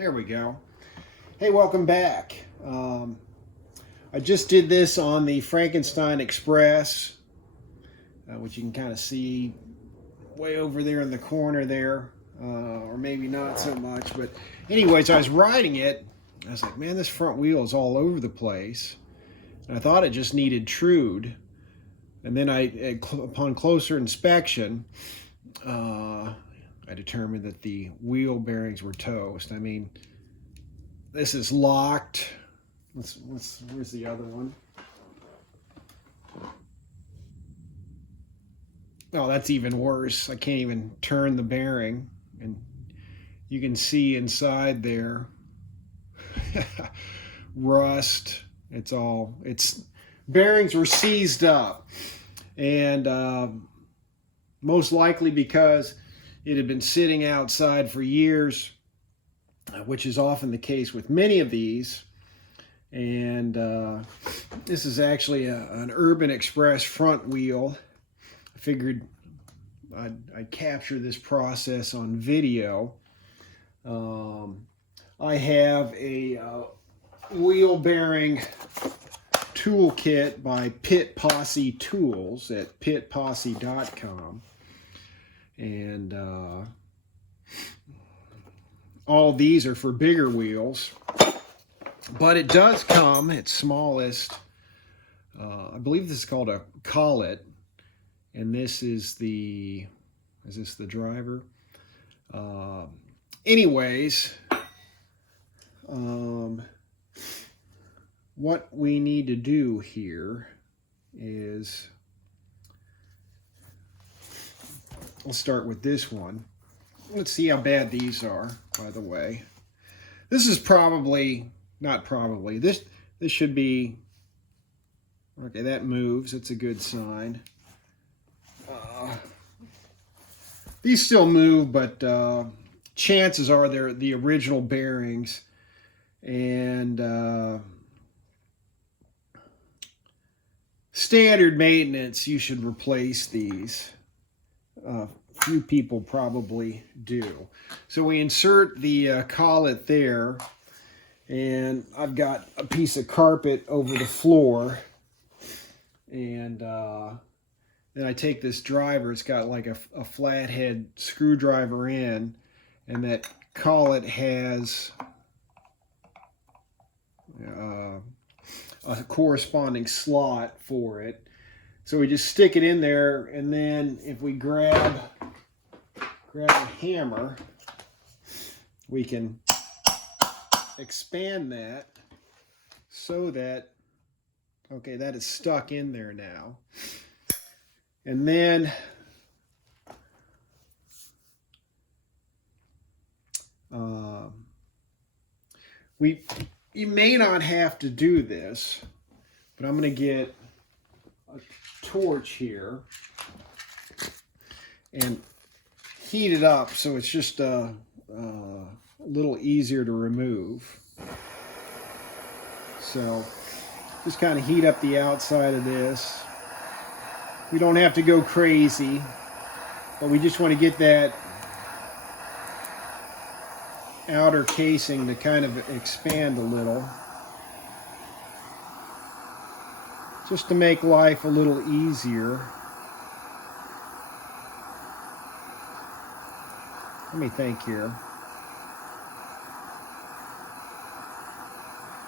There we go. Hey, welcome back. I just did this on the Frankenstein Express, which you can kind of see way over there in the corner there, or maybe not so much. But anyways, I was riding it. I was like, man, this front wheel is all over the place. And I thought it just needed Trude. And then upon closer inspection, I determined that the wheel bearings were toast. I mean, this is locked. Where's the other one? Oh, that's even worse. I can't even turn the bearing. And you can see inside there, rust. It's bearings were seized up. And most likely because it had been sitting outside for years, which is often the case with many of these. And this is actually an Urban Express front wheel. I figured I'd capture this process on video. I have a wheel bearing toolkit by Pit Posse Tools at pitposse.com. And all these are for bigger wheels, but it does come at smallest. I believe this is called a collet, and this is the driver? Anyways, what we need to do here is, I'll start with this one. Let's see how bad these are, by the way. This is not probably, this should be, okay, that moves, that's a good sign. These still move, but chances are they're the original bearings. And standard maintenance, you should replace these. Few people probably do. So we insert the collet there, and I've got a piece of carpet over the floor, and then I take this driver. It's got like a flathead screwdriver in, and that collet has a corresponding slot for it. So we just stick it in there, and then if we grab a hammer, we can expand that so that, okay, that is stuck in there now. And then you may not have to do this, but I'm going to get a torch here and heat it up so it's just a little easier to remove. So just kind of heat up the outside of this. We don't have to go crazy, but we just want to get that outer casing to kind of expand a little, just to make life a little easier. Let me think here.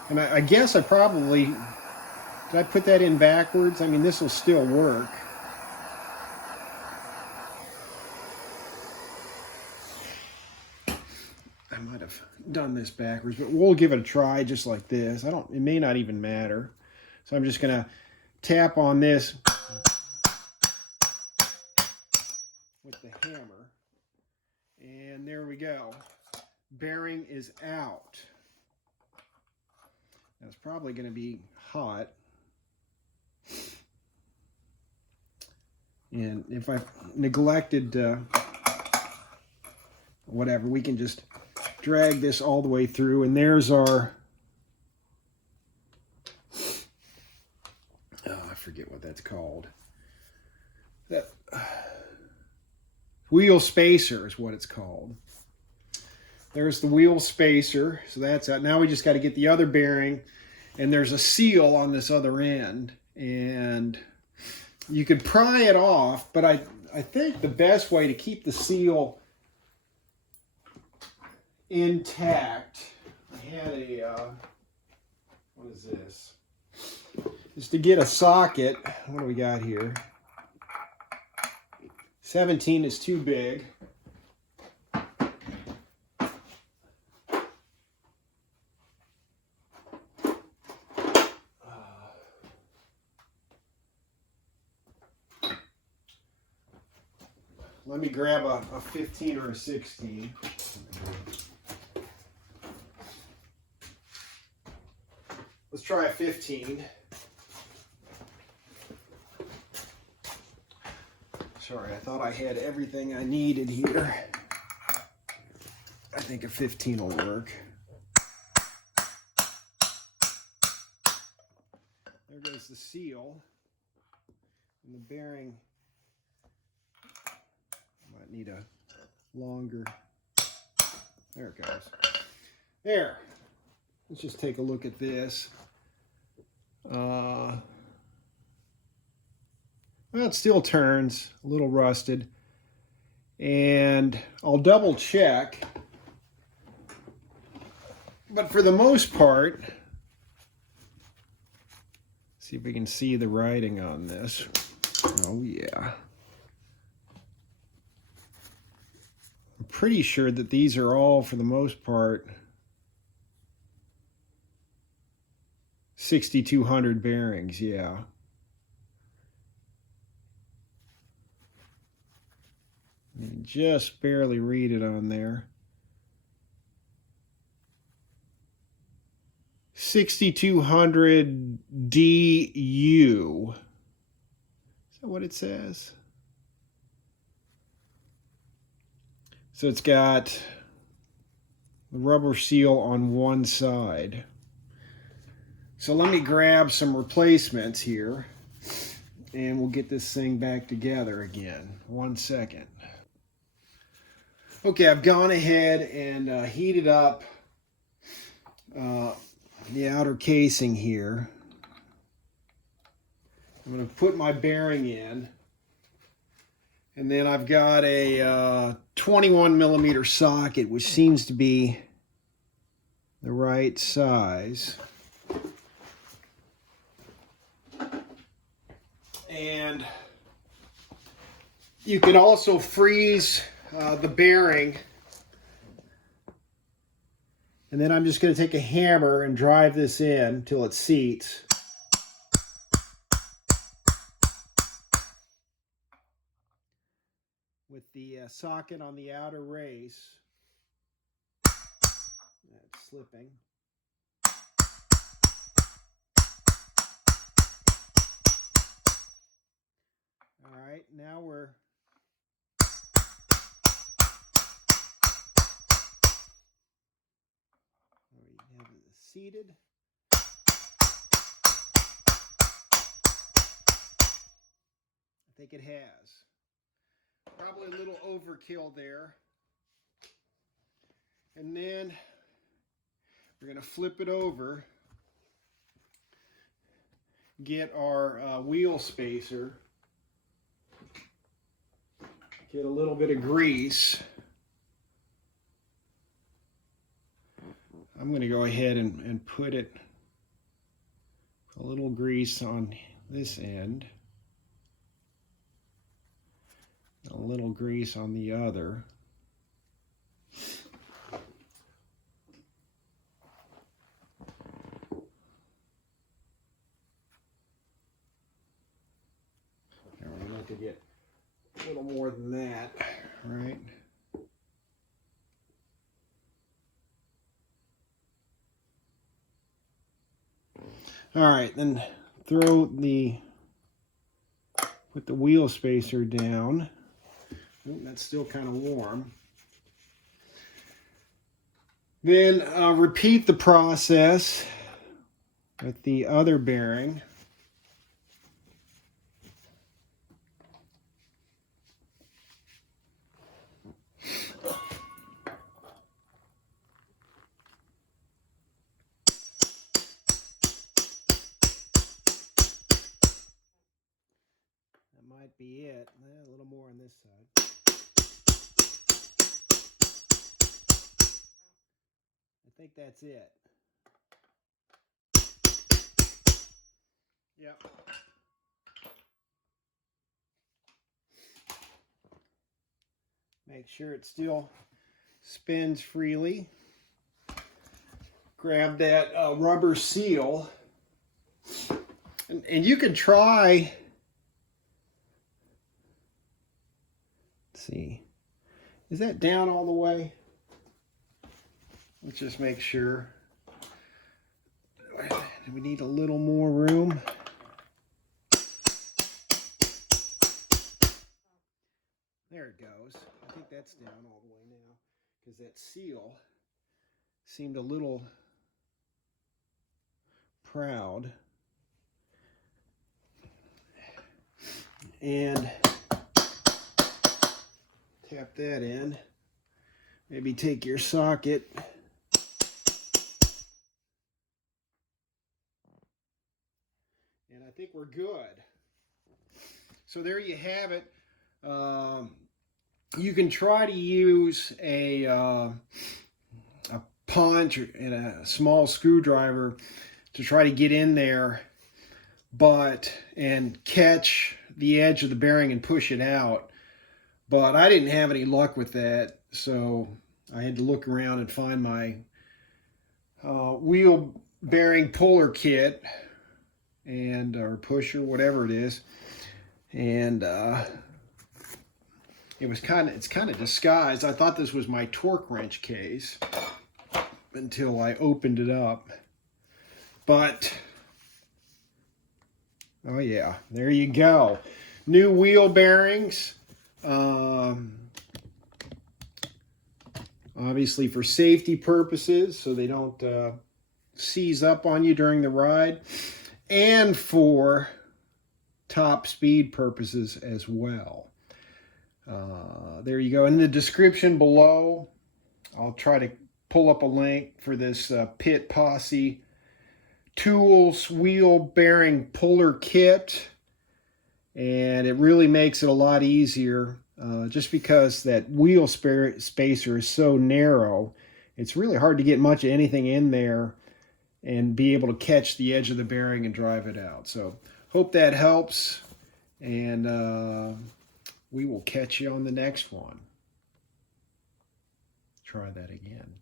And I guess did I put that in backwards? I mean, this will still work. I might have done this backwards, but we'll give it a try just like this. It may not even matter. So I'm just gonna tap on this with the hammer. And there we go. Bearing is out. Now it's probably going to be hot. And if I neglected whatever, we can just drag this all the way through. And there's our, I forget what that's called. That wheel spacer is what it's called. There's the wheel spacer, so that's out. Now we just got to get the other bearing, and there's a seal on this other end, and you could pry it off, but I think the best way to keep the seal intact, I had a, what is this? Is to get a socket. What do we got here? 17 is too big. Let me grab a 15 or a 16. Let's try a 15. Sorry, I thought I had everything I needed here. I think a 15 will work. There goes the seal. And the bearing might need a longer. There it goes. There. Let's just take a look at this. Well, it still turns, a little rusted. And I'll double check. But for the most part, see if we can see the writing on this. Oh yeah. I'm pretty sure that these are all, for the most part, 6200 bearings, yeah. You can just barely read it on there. 6200 DU. Is that what it says? So it's got the rubber seal on one side. So let me grab some replacements here and we'll get this thing back together again. 1 second. Okay, I've gone ahead and heated up the outer casing here. I'm going to put my bearing in, and then I've got a 21 millimeter socket, which seems to be the right size. And you can also freeze the bearing. And then I'm just going to take a hammer and drive this in until it seats. With the socket on the outer race. That's slipping. All right, now we're have it seated. I think it has. Probably a little overkill there. And then we're going to flip it over, get our wheel spacer, get a little bit of grease. I'm going to go ahead and put a little grease on this end, a little grease on the other. Now we're going to have to get a little more than that, right? All right, then put the wheel spacer down. Oh, that's still kind of warm. Then repeat the process with the other bearing. might be it. A little more on this side. I think that's it. Yep. Make sure it still spins freely. Grab that rubber seal. And you can try, let's see, is that down all the way? Let's just make sure. Do we need a little more room? There it goes. I think that's down all the way now because that seal seemed a little proud. And tap that in. Maybe take your socket. And I think we're good. So there you have it. You can try to use a punch and a small screwdriver to try to get in there, and catch the edge of the bearing and push it out. But I didn't have any luck with that, so I had to look around and find my wheel bearing puller kit or pusher, whatever it is, and it's kind of disguised. I thought this was my torque wrench case until I opened it up. But oh yeah, there you go. New wheel bearings. Obviously for safety purposes, so they don't seize up on you during the ride, and for top speed purposes as well. There you go. In the description below, I'll try to pull up a link for this Pit Posse Tools wheel bearing puller kit, and it really makes it a lot easier just because that wheel spacer is so narrow. It's really hard to get much of anything in there and be able to catch the edge of the bearing and drive it out. So hope that helps, and we will catch you on the next one. Try that again.